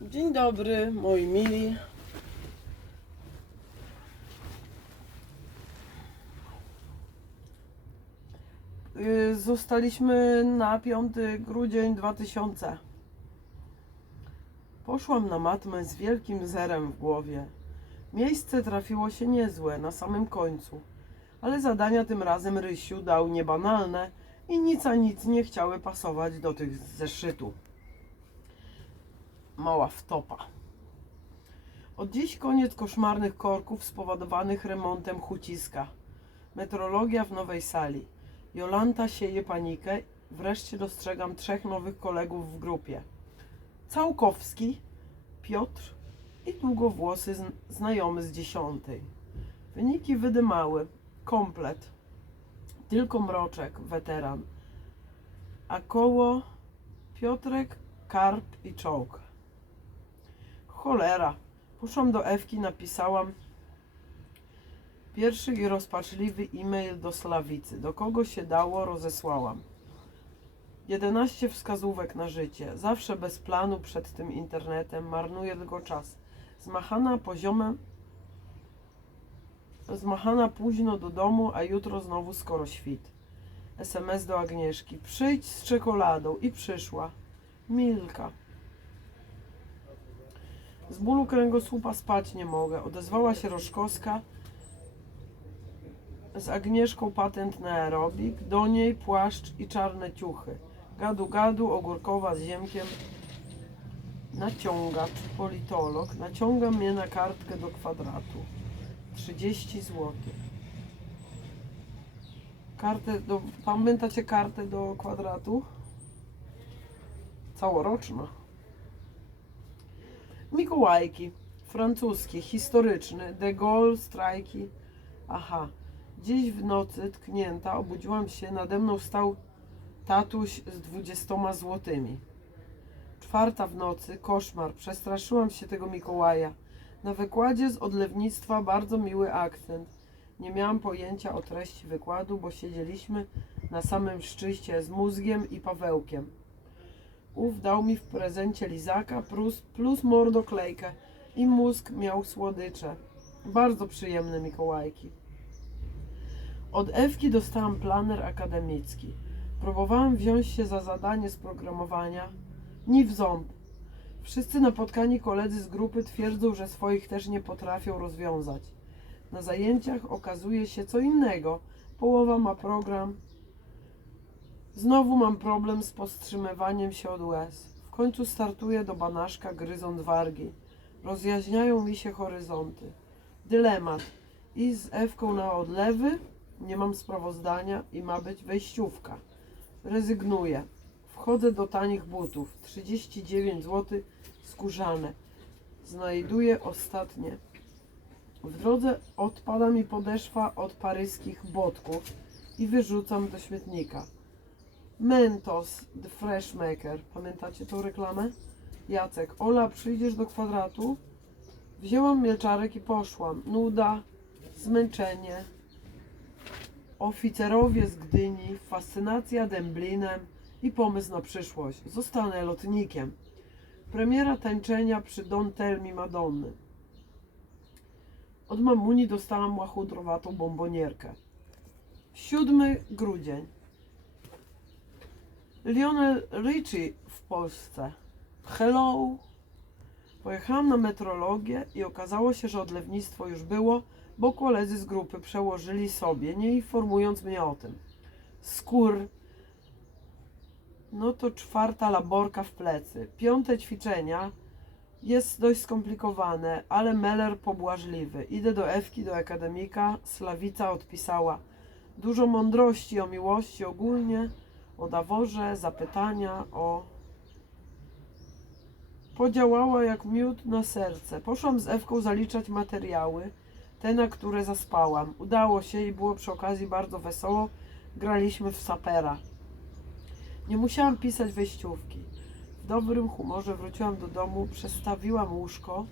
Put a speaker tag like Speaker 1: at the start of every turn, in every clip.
Speaker 1: Dzień dobry, moi mili. Y, Zostaliśmy na 5 grudzień 2000. Poszłam na matmę z wielkim zerem w głowie. Miejsce trafiło się niezłe, na samym końcu. Ale zadania tym razem Rysiu dał niebanalne i nic a nic nie chciały pasować do tych zeszytu mała wtopa. Od dziś koniec koszmarnych korków spowodowanych remontem huciska. Meteorologia w nowej sali. Jolanta sieje panikę. Wreszcie dostrzegam trzech nowych kolegów w grupie. Całkowski, Piotr i długowłosy zn- znajomy z dziesiątej. Wyniki wydymały. Komplet. Tylko Mroczek, weteran. A koło Piotrek, Karp i Czołg. Cholera. Poszłam do Ewki, napisałam pierwszy i rozpaczliwy e-mail do Slawicy. Do kogo się dało, rozesłałam. 11 wskazówek na życie. Zawsze bez planu przed tym internetem. Marnuję tylko czas. Zmachana poziomem Zmachana późno do domu, a jutro znowu skoro świt. SMS do Agnieszki. Przyjdź z czekoladą. I przyszła. Milka. Z bólu kręgosłupa spać nie mogę. Odezwała się Roszkowska z Agnieszką patent na aerobik. Do niej płaszcz i czarne ciuchy. Gadu gadu, ogórkowa z ziemkiem. Naciągacz, politolog. Naciąga mnie na kartkę do kwadratu. 30 zł. Kartę do... Pamiętacie kartę do kwadratu? Całoroczna. Mikołajki. Francuski, historyczny. De Gaulle, strajki. Aha. Dziś w nocy tknięta obudziłam się. Nade mną stał tatuś z dwudziestoma złotymi. Czwarta w nocy, koszmar. Przestraszyłam się tego Mikołaja. Na wykładzie z odlewnictwa bardzo miły akcent. Nie miałam pojęcia o treści wykładu, bo siedzieliśmy na samym szczycie z mózgiem i Pawełkiem. Ów dał mi w prezencie lizaka plus, plus mordoklejkę i mózg miał słodycze. Bardzo przyjemne Mikołajki. Od Ewki dostałam planer akademicki. Próbowałam wziąć się za zadanie z programowania. Ni w ząb. Wszyscy napotkani koledzy z grupy twierdzą, że swoich też nie potrafią rozwiązać. Na zajęciach okazuje się co innego. Połowa ma program, Znowu mam problem z powstrzymywaniem się od łez. W końcu startuję do banaszka gryząc wargi. Rozjaśniają mi się horyzonty. Dylemat. I z Ewką na odlewy, nie mam sprawozdania i ma być wejściówka. Rezygnuję. Wchodzę do tanich butów. 39 zł skórzane. Znajduję ostatnie. W drodze odpada mi podeszwa od paryskich botków i wyrzucam do śmietnika. Mentos The Fresh Maker. Pamiętacie tą reklamę? Jacek, Ola, przyjdziesz do kwadratu? Wzięłam mieczarek i poszłam. Nuda, zmęczenie. Oficerowie z Gdyni, fascynacja Dęblinem i pomysł na przyszłość. Zostanę lotnikiem. Premiera tańczenia przy Don Tell Me Madonny. Od mamuni dostałam łachudrowatą bombonierkę. 7 grudzień. Lionel Richie w Polsce. Hello! Pojechałam na metrologię i okazało się, że odlewnictwo już było, bo koledzy z grupy przełożyli sobie, nie informując mnie o tym. Skór. No to czwarta laborka w plecy. Piąte ćwiczenia jest dość skomplikowane, ale Meller pobłażliwy. Idę do Ewki, do akademika. Slawica odpisała. Dużo mądrości o miłości ogólnie o Daworze, zapytania o. Podziałała jak miód na serce. Poszłam z Ewką zaliczać materiały, te na które zaspałam. Udało się i było przy okazji bardzo wesoło. Graliśmy w sapera. Nie musiałam pisać wejściówki. W dobrym humorze wróciłam do domu, przestawiłam łóżko,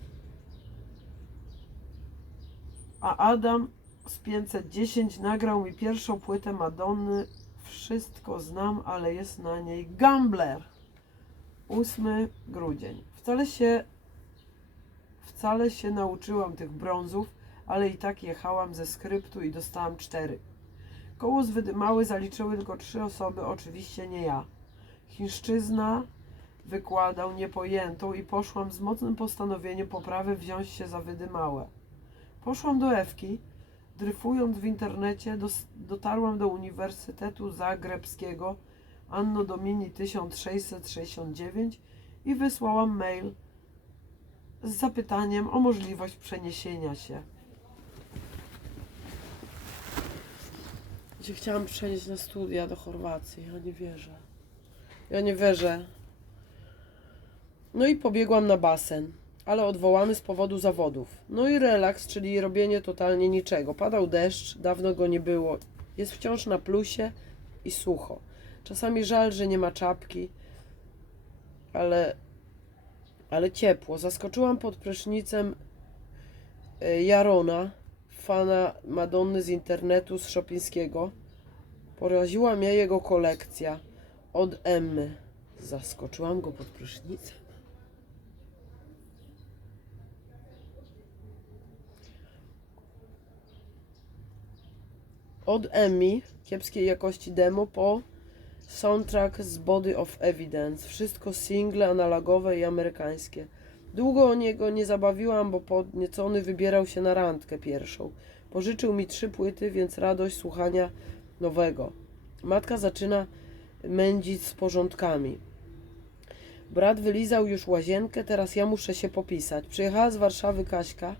Speaker 1: a Adam z 510 nagrał mi pierwszą płytę Madonny wszystko znam, ale jest na niej Gambler. 8 grudzień. Wcale się Wcale się nauczyłam tych brązów, ale i tak jechałam ze skryptu i dostałam cztery. Koło z Wydymały zaliczyły tylko trzy osoby, oczywiście nie ja. Chińszczyzna wykładał niepojętą i poszłam z mocnym postanowieniem poprawy wziąć się za Wydymałę. Poszłam do Ewki, dryfując w internecie dotarłam do Uniwersytetu Zagrebskiego Anno Domini 1669 i wysłałam mail z zapytaniem o możliwość przeniesienia się. Gdzie chciałam przenieść na studia do Chorwacji, ja nie wierzę. Ja nie wierzę. No i pobiegłam na basen, ale odwołany z powodu zawodów. No i relaks, czyli robienie totalnie niczego. Padał deszcz, dawno go nie było. Jest wciąż na plusie i sucho. Czasami żal, że nie ma czapki, ale, ale ciepło. Zaskoczyłam pod prysznicem e, Jarona, fana Madonny z internetu, z Szopińskiego. Poraziła mnie jego kolekcja od Emmy. Zaskoczyłam go pod prysznicem. Od Emmy, kiepskiej jakości demo, po soundtrack z Body of Evidence. Wszystko single analogowe i amerykańskie. Długo o niego nie zabawiłam, bo podniecony wybierał się na randkę pierwszą. Pożyczył mi trzy płyty, więc radość słuchania nowego. Matka zaczyna mędzić z porządkami. Brat wylizał już łazienkę, teraz ja muszę się popisać. Przyjechała z Warszawy Kaśka,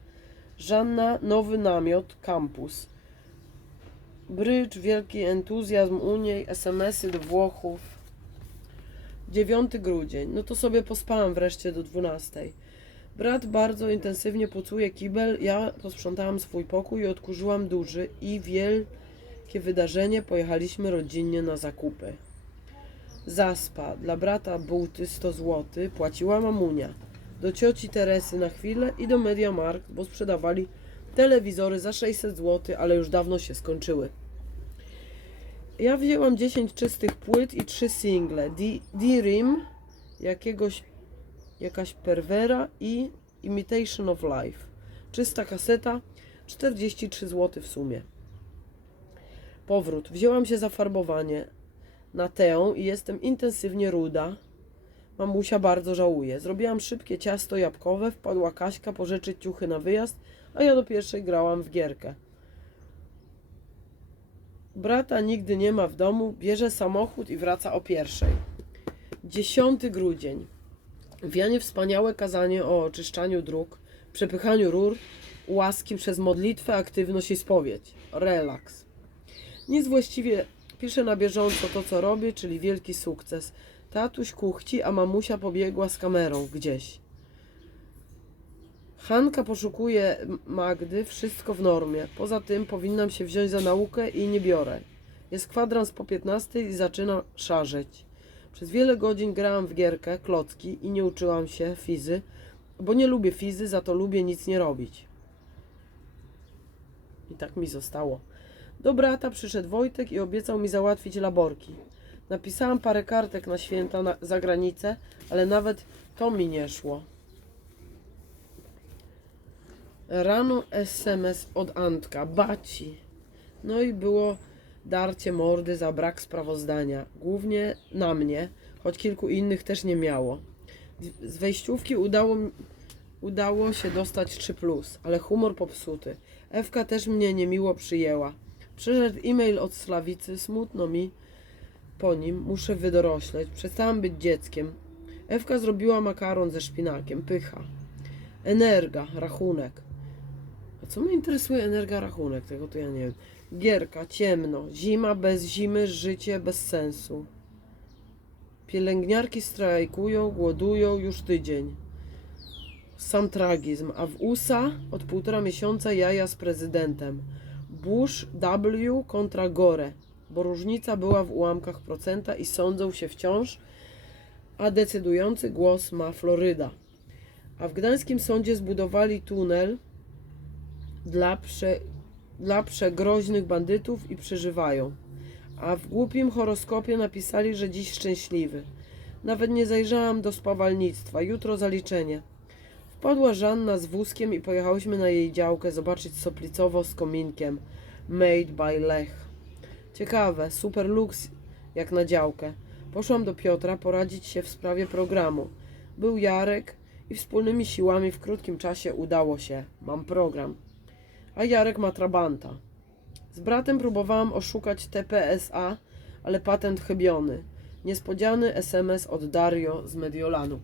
Speaker 1: Żanna, nowy namiot, kampus. Brycz, wielki entuzjazm u niej, SMS-y do Włochów. 9 grudzień. No to sobie pospałam wreszcie do 12. Brat bardzo intensywnie pocuje kibel, ja posprzątałam swój pokój i odkurzyłam duży i wielkie wydarzenie. Pojechaliśmy rodzinnie na zakupy. Zaspa. Dla brata buty 100 zł. Płaciła mamunia. Do cioci Teresy na chwilę i do Mediamarkt, bo sprzedawali telewizory za 600 zł, ale już dawno się skończyły. Ja wzięłam 10 czystych płyt i 3 single. D-Rim, jakiegoś, jakaś Pervera i Imitation of Life. Czysta kaseta, 43 zł w sumie. Powrót. Wzięłam się za farbowanie na teą i jestem intensywnie ruda. Mamusia bardzo żałuje. Zrobiłam szybkie ciasto jabłkowe, wpadła Kaśka pożyczyć ciuchy na wyjazd, a ja do pierwszej grałam w gierkę. Brata nigdy nie ma w domu, bierze samochód i wraca o pierwszej. 10 grudzień. W Janie wspaniałe kazanie o oczyszczaniu dróg, przepychaniu rur, łaski przez modlitwę, aktywność i spowiedź. Relaks. Nic właściwie piszę na bieżąco to, co robię, czyli wielki sukces. Tatuś kuchci, a mamusia pobiegła z kamerą gdzieś. Hanka poszukuje Magdy, wszystko w normie. Poza tym powinnam się wziąć za naukę i nie biorę. Jest kwadrans po 15 i zaczyna szarzeć. Przez wiele godzin grałam w gierkę, klocki i nie uczyłam się fizy, bo nie lubię fizy, za to lubię nic nie robić. I tak mi zostało. Do brata przyszedł Wojtek i obiecał mi załatwić laborki. Napisałam parę kartek na święta na, za granicę, ale nawet to mi nie szło. Rano SMS od Antka, baci. No i było darcie mordy za brak sprawozdania. Głównie na mnie, choć kilku innych też nie miało. Z wejściówki udało, udało się dostać 3+, ale humor popsuty. Ewka też mnie niemiło przyjęła. Przyszedł e-mail od Slawicy, smutno mi po nim, muszę wydorośleć. Przestałam być dzieckiem. Ewka zrobiła makaron ze szpinakiem, pycha. Energa, rachunek. A co mnie interesuje energa rachunek? Tego to ja nie wiem. Gierka, ciemno, zima bez zimy, życie bez sensu. Pielęgniarki strajkują, głodują już tydzień. Sam tragizm, a w USA od półtora miesiąca jaja z prezydentem. Bush W kontra Gore, bo różnica była w ułamkach procenta i sądzą się wciąż, a decydujący głos ma Floryda. A w gdańskim sądzie zbudowali tunel dla, prze, dla przegroźnych bandytów i przeżywają. A w głupim horoskopie napisali, że dziś szczęśliwy. Nawet nie zajrzałam do spawalnictwa. Jutro zaliczenie. Wpadła Żanna z wózkiem i pojechałyśmy na jej działkę zobaczyć Soplicowo z kominkiem. Made by Lech. Ciekawe, super luks jak na działkę. Poszłam do Piotra poradzić się w sprawie programu. Był Jarek i wspólnymi siłami w krótkim czasie udało się. Mam program. A Jarek ma trabanta. Z bratem próbowałam oszukać TPSA, ale patent chybiony. Niespodziany SMS od Dario z Mediolanu.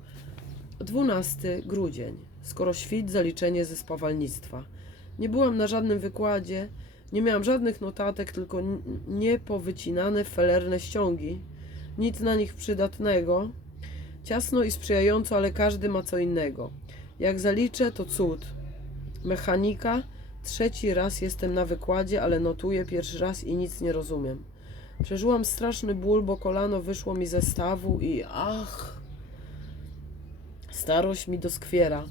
Speaker 1: 12 grudzień. Skoro świt, zaliczenie ze spawalnictwa. Nie byłam na żadnym wykładzie, nie miałam żadnych notatek, tylko niepowycinane felerne ściągi. Nic na nich przydatnego. Ciasno i sprzyjająco, ale każdy ma co innego. Jak zaliczę, to cud. Mechanika. Trzeci raz jestem na wykładzie, ale notuję pierwszy raz i nic nie rozumiem. Przeżyłam straszny ból, bo kolano wyszło mi ze stawu i ach, starość mi doskwiera.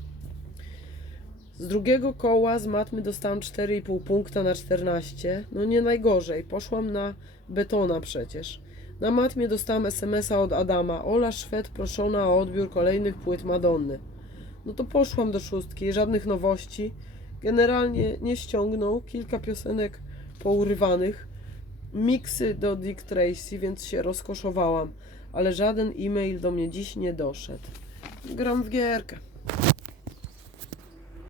Speaker 1: Z drugiego koła z matmy dostałam 4,5 punkta na 14. No nie najgorzej. Poszłam na betona przecież. Na matmie dostałam SMS-a od Adama. Ola Szwed proszona o odbiór kolejnych płyt Madonny. No to poszłam do szóstki, żadnych nowości. Generalnie nie ściągnął, kilka piosenek pourywanych, miksy do Dick Tracy, więc się rozkoszowałam, ale żaden e-mail do mnie dziś nie doszedł. Gram w gierkę.